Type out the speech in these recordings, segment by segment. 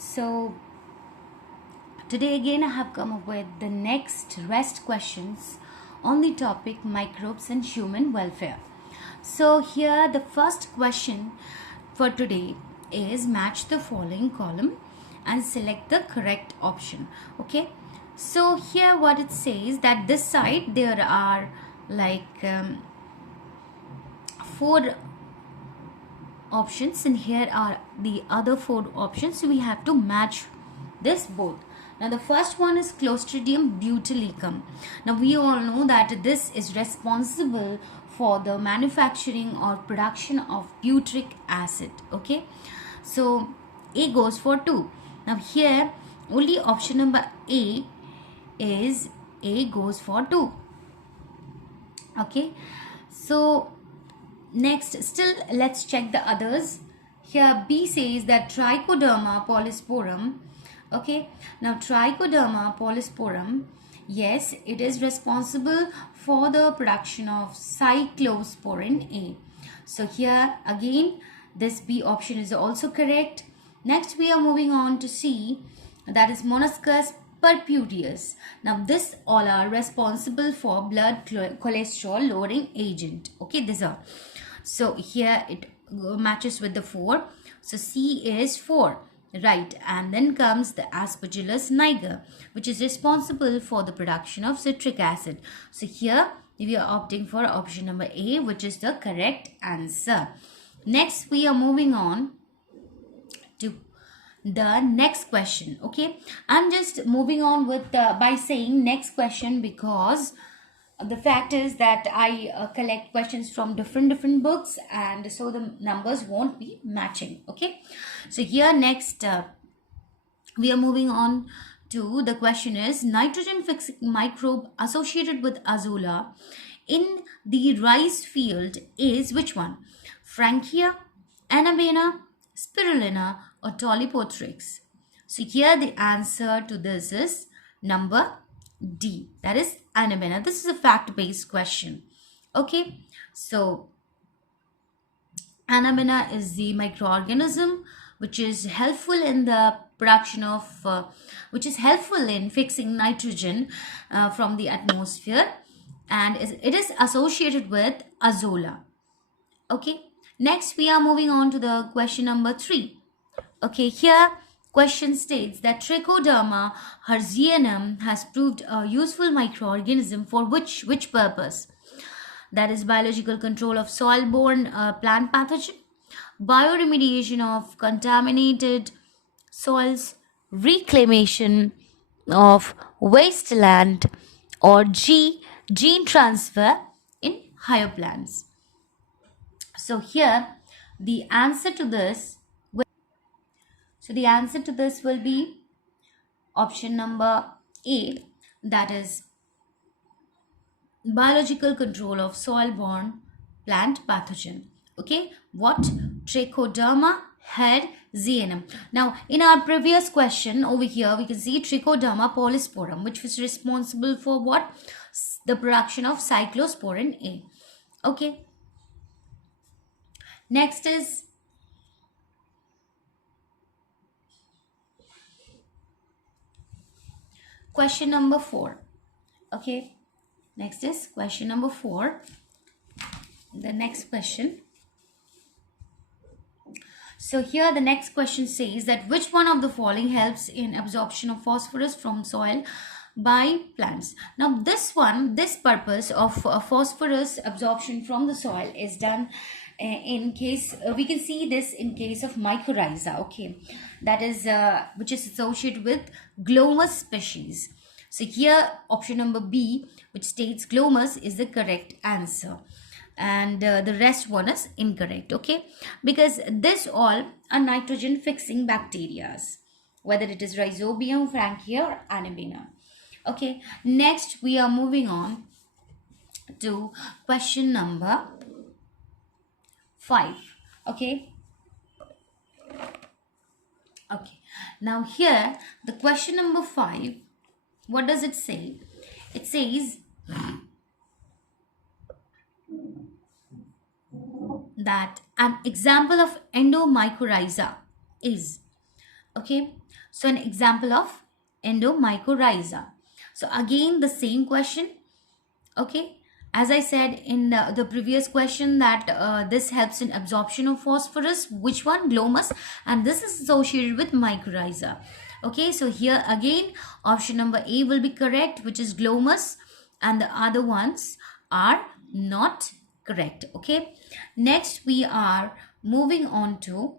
So today again I have come up with the next rest questions on the topic microbes and human welfare. So here the first question for today is match the following column and select the correct option. Okay, so here what it says that this side there are like four options and here are the other four options, so we have to match this both. Now the first one is Clostridium botulism. Now we all know that this is responsible for the manufacturing or production of butyric acid. Okay, so A goes for 2. Now here only option number A goes for 2. Okay, so next, still let's check the others. Here B says that Trichoderma polysporum. Okay, now Trichoderma polysporum, yes, it is responsible for the production of cyclosporin A. So here again this B option is also correct. Next we are moving on to C, that is Mcqs purpureus. Now this all are responsible for blood cholesterol lowering agent. Okay, these are. So here it matches with the 4. So C is 4. Right, and then comes the Aspergillus niger, which is responsible for the production of citric acid. So here we are opting for option number A, which is the correct answer. Next we are moving on to the next question. Okay, I'm just moving on with by saying next question because the fact is that I collect questions from different books, and so the numbers won't be matching. Okay, so here next we are moving on to the question is nitrogen fixing microbe associated with Azolla in the rice field is which one? Frankia, Anabena, Spirulina or Tolipothrix? So here the answer to this is number D, that is Anabena. This is a fact-based question. Okay, so Anabena is the microorganism which is helpful in the production of which is helpful in fixing nitrogen from the atmosphere, and it is associated with Azolla. Okay, next we are moving on to the question number 3. Okay, here question states that Trichoderma hertzianum has proved a useful microorganism for which purpose? That is biological control of soil-borne plant pathogen, bioremediation of contaminated soils, reclamation of wasteland, or G, gene transfer in higher plants. So here the answer to this will be option number A, that is biological control of soil-borne plant pathogen. Okay, what? Trichoderma hertzianum. Now in our previous question over here we can see Trichoderma polysporum, which was responsible for what? The production of cyclosporin A. Okay, next is question number 4. Okay, next is question number 4. The next question. So here the next question says that which one of the following helps in absorption of phosphorus from soil by plants? Now this purpose of phosphorus absorption from the soil is done in case we can see this in case of mycorrhiza. Okay, that is which is associated with glomus species. So here option number B, which states glomus, is the correct answer, and the rest one is incorrect. Okay, because this all are nitrogen fixing bacteria, whether it is Rhizobium, Frankia or Anabena. Okay, next we are moving on to question number 5. Okay, now here the question number 5, what does it say? It says that an example of endomycorrhiza is Okay, so an example of endomycorrhiza. So again, the same question. Okay, as I said in the previous question that this helps in absorption of phosphorus. Which one? Glomus, and this is associated with mycorrhiza. Okay, so here again option number A will be correct, which is glomus, and the other ones are not correct. Okay, next we are moving on to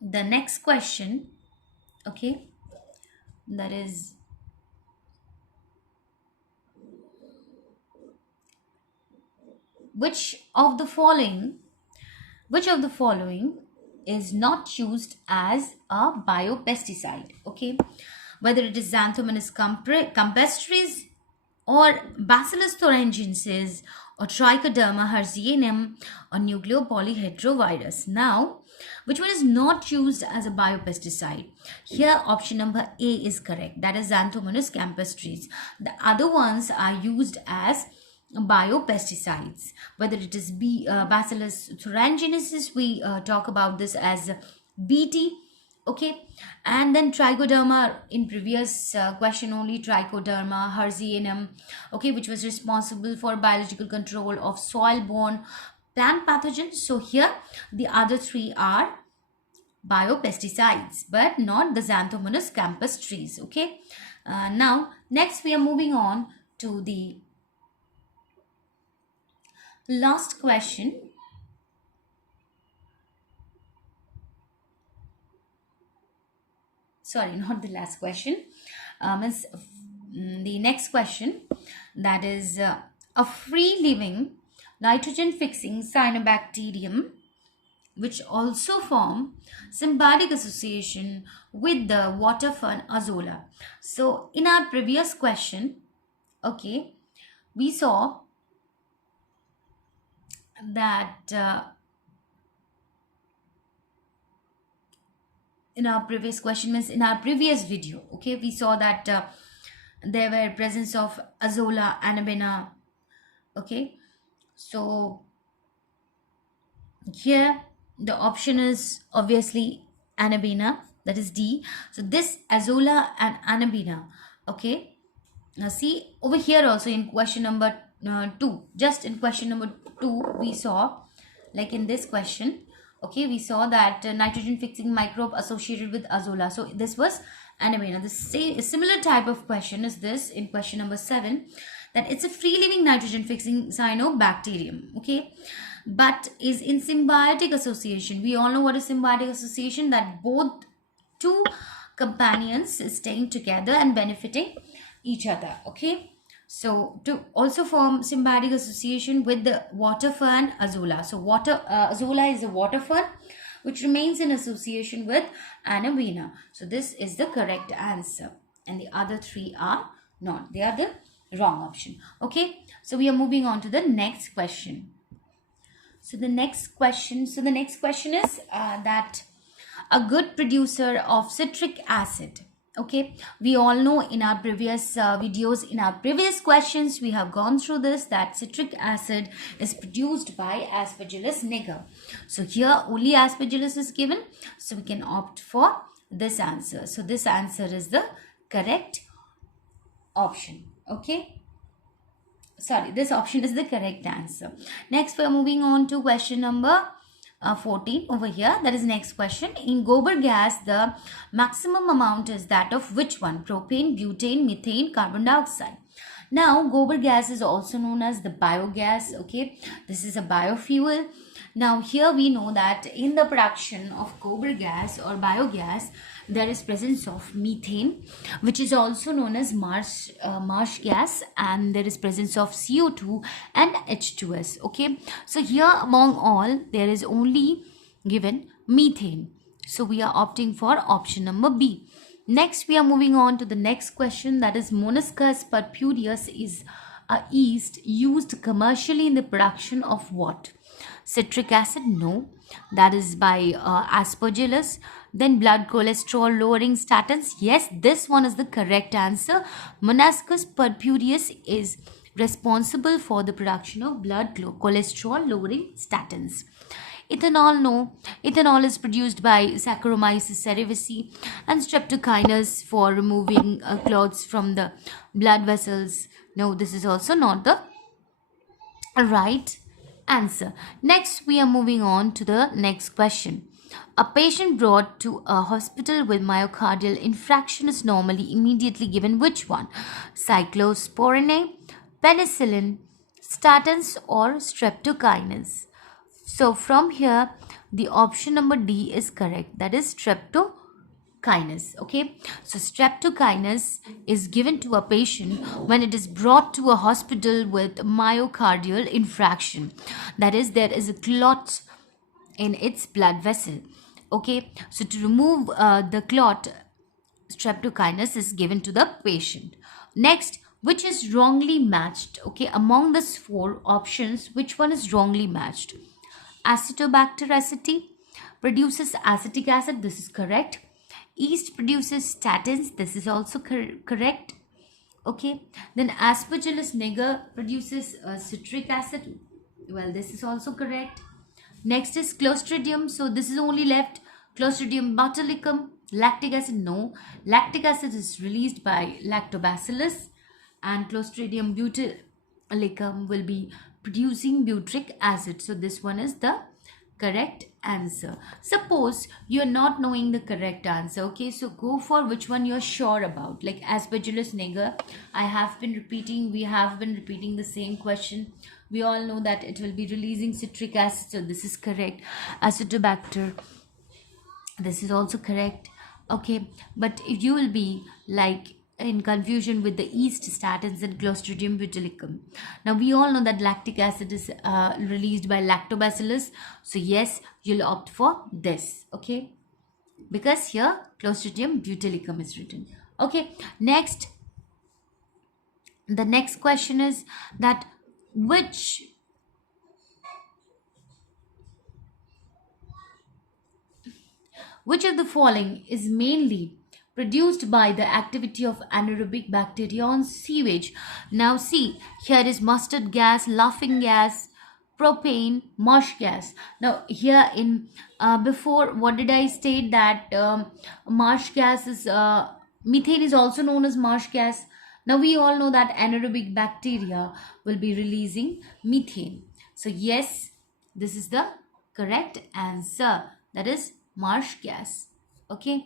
the next question. Okay, that is, which of the following which of the following is not used as a biopesticide? Okay, whether it is Xanthomonas campestris or Bacillus thuringiensis or Trichoderma herzianum or nucleopolyhedrovirus. Now, which one is not used as a biopesticide? Here option number A is correct, that is Xanthomonas campestris. The other ones are used as biopesticides, whether it is Bacillus thuringiensis, we talk about this as BT. Okay, and then trichoderma, in previous question only, trichoderma herzianum, okay, which was responsible for biological control of soil-borne plant pathogens. So here the other three are biopesticides, but not the Xanthomonas campestris. Okay, now next we are moving on to the last question. Sorry, not the last question. Is the next question, that is a free living nitrogen fixing cyanobacterium which also form symbiotic association with the water fern azolla. So in our previous question, okay, we saw that in our previous question, means in our previous video, okay, we saw that there were presence of azolla anabena. Okay, so here the option is obviously anabena, that is D. So this azolla and anabena. Okay, now see over here also in question number 2, just in question number 2 we saw, like in this question, okay, we saw that nitrogen fixing microbe associated with azolla. So this was anabena. The same similar type of question is this in question number 7, that it's a free living nitrogen fixing cyanobacterium. Okay, but is in symbiotic association. We all know what is symbiotic association, that both two companions staying together and benefiting each other. Okay, so to also form symbiotic association with the water fern azolla. So water azolla is a water fern which remains in association with anabena. So this is the correct answer, and the other three are not, they are the wrong option. Okay, so we are moving on to the next question. So the next question is that a good producer of citric acid. Okay, we all know in our previous videos, in our previous questions, we have gone through this, that citric acid is produced by Aspergillus niger. So here only Aspergillus is given, so we can opt for this answer. So this answer is the correct option. Okay, sorry, this option is the correct answer. Next we are moving on to question number 14 over here. That is next question. In gobar gas, the maximum amount is that of which one? Propane, butane, methane, carbon dioxide. Now gobar gas is also known as the biogas. Okay, this is a biofuel. Now here we know that in the production of gobar gas or biogas, there is presence of methane, which is also known as marsh gas, and there is presence of CO2 and H2S. Okay, so here among all there is only given methane, so we are opting for option number B. Next we are moving on to the next question, that is Mcqs purpureus is a yeast used commercially in the production of what? Citric acid? No, that is by Aspergillus. Then blood cholesterol lowering statins? Yes, this one is the correct answer. Mcqs purpureus is responsible for the production of blood cholesterol lowering statins. Ethanol, no. Ethanol is produced by Saccharomyces cerevisiae, and streptokinase for removing clots from the blood vessels. No, this is also not the right answer. Next, we are moving on to the next question. A patient brought to a hospital with myocardial infarction is normally immediately given which one? Cyclosporine, penicillin, statins, or streptokinase? So from here, the option number D is correct. That is streptokinase. Okay, so streptokinase is given to a patient when it is brought to a hospital with myocardial infarction. That is, there is a clot in its blood vessel. Okay, so to remove the clot, streptokinase is given to the patient. Next, which is wrongly matched? Okay, among these four options, which one is wrongly matched? Acetobacter aceti produces acetic acid. This is correct. Yeast produces statins. This is also correct. Okay, then Aspergillus niger produces citric acid. Well, this is also correct. Next is Clostridium. So this is only left Clostridium botulism. Lactic acid, no. Lactic acid is released by Lactobacillus, and Clostridium botulism will be producing butyric acid. So this one is the correct answer. Suppose you're not knowing the correct answer, okay, so go for which one you're sure about. Like Aspergillus niger, we have been repeating the same question. We all know that it will be releasing citric acid, so this is correct. Acetobacter, this is also correct. Okay, but if you will be like in confusion with the yeast, statins, and Clostridium botulism. Now we all know that lactic acid is released by Lactobacillus, so yes, you'll opt for this. Okay, because here Clostridium botulism is written. Okay, next, the next question is that which of the following is mainly produced by the activity of anaerobic bacteria on sewage? Now see, here is mustard gas, laughing gas, propane, marsh gas. Now here in before, what did I state? That marsh gas is methane is also known as marsh gas. Now we all know that anaerobic bacteria will be releasing methane. So yes, this is the correct answer. That is marsh gas. Okay,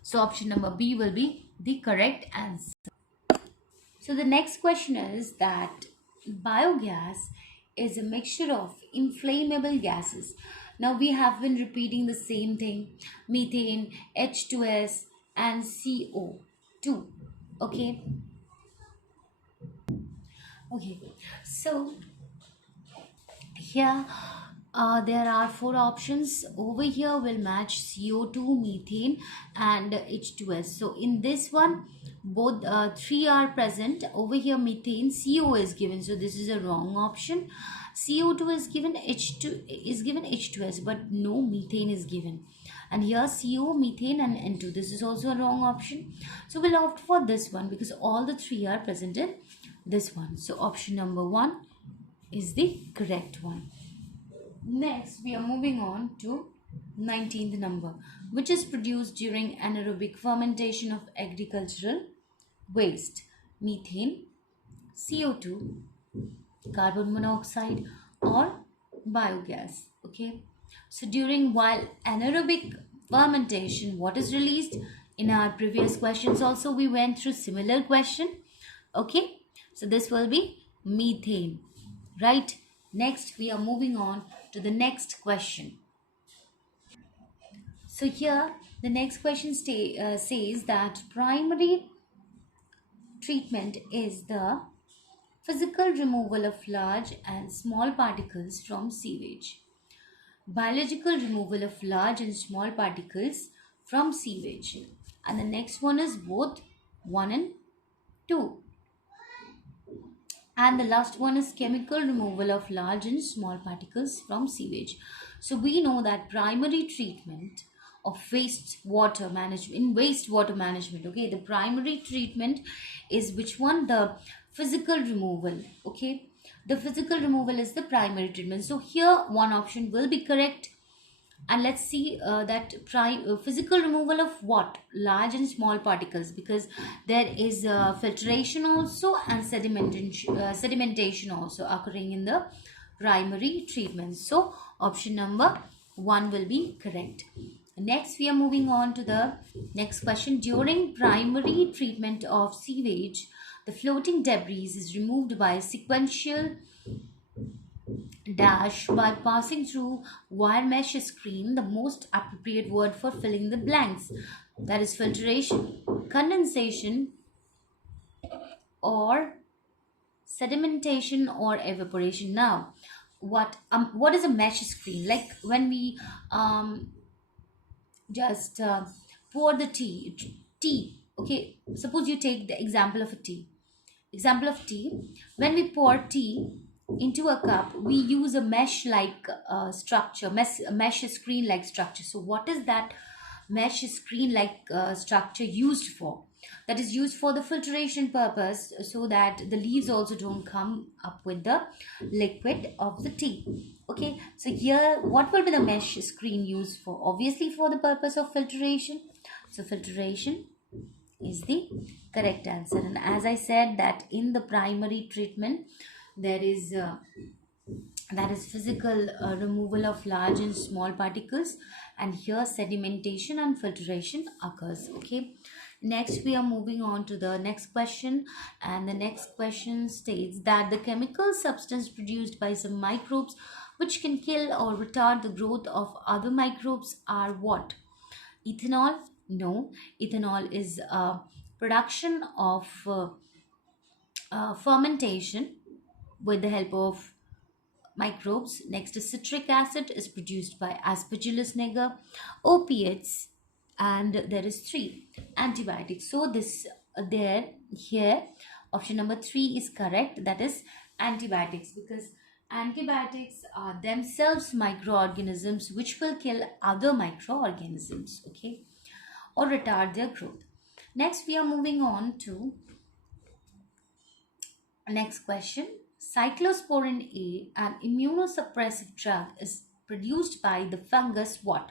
so option number B will be the correct answer. So the next question is that biogas is a mixture of inflammable gases. Now we have been repeating the same thing: methane, H2S, and CO2. Okay, so here there are four options. Over here will match CO2, methane, and H2S. So in this one, both three are present. Over here methane, CO is given, so this is a wrong option. CO2 is given, H2 is given, H2S, but no methane is given. And here CO, methane, and N2, this is also a wrong option. So we'll opt for this one because all the three are present in this one. So option number 1 is the correct one. Next, we are moving on to 19th number, which is produced during anaerobic fermentation of agricultural waste: methane, CO2, carbon monoxide, or biogas. Okay, so while anaerobic fermentation, what is released? In our previous questions also we went through similar question. Okay, so this will be methane, right? Next, we are moving on to the next question. So here the next question says that primary treatment is the physical removal of large and small particles from sewage. Biological removal of large and small particles from sewage. And the next one is both 1 and 2. And the last one is chemical removal of large and small particles from sewage. So we know that primary treatment of wastewater management, okay, the primary treatment is which one? The physical removal. Okay, the physical removal is the primary treatment. So here one option will be correct. And let's see that physical removal of what? Large and small particles, because there is filtration also and sedimentation also occurring in the primary treatment. So option number 1 will be correct. Next, we are moving on to the next question. During primary treatment of sewage, the floating debris is removed by sequential dash by passing through wire mesh screen, the most appropriate word for filling the blanks, that is filtration, condensation, or sedimentation or evaporation. Now what is a mesh screen? Like when we just pour the tea. Okay, suppose you take the example of a tea. Example of tea. When we pour tea into a cup, we use a mesh like structure, mesh screen like structure. So what is that mesh screen like structure used for? That is used for the filtration purpose, so that the leaves also don't come up with the liquid of the tea. Okay, so here what will be the mesh screen used for? Obviously for the purpose of filtration. So filtration is the correct answer. And as I said that in the primary treatment, there is that is physical removal of large and small particles, and here sedimentation and filtration occurs. Okay, next we are moving on to the next question, and the next question states that the chemical substance produced by some microbes which can kill or retard the growth of other microbes are what? Ethanol? No, ethanol is production of fermentation with the help of microbes. Next is citric acid is produced by Aspergillus niger, opiates, and there is 3 antibiotics. So this there here option number 3 is correct, that is antibiotics, because antibiotics are themselves microorganisms which will kill other microorganisms, okay, or retard their growth. Next we are moving on to next question. Cyclosporin A, an immunosuppressive drug, is produced by the fungus what?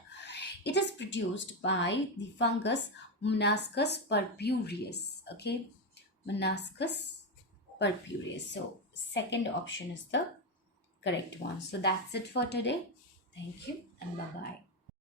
It is produced by the fungus Mcqs purpureus. Okay, Mcqs purpureus. So second option is the correct one. So that's it for today. Thank you and bye bye.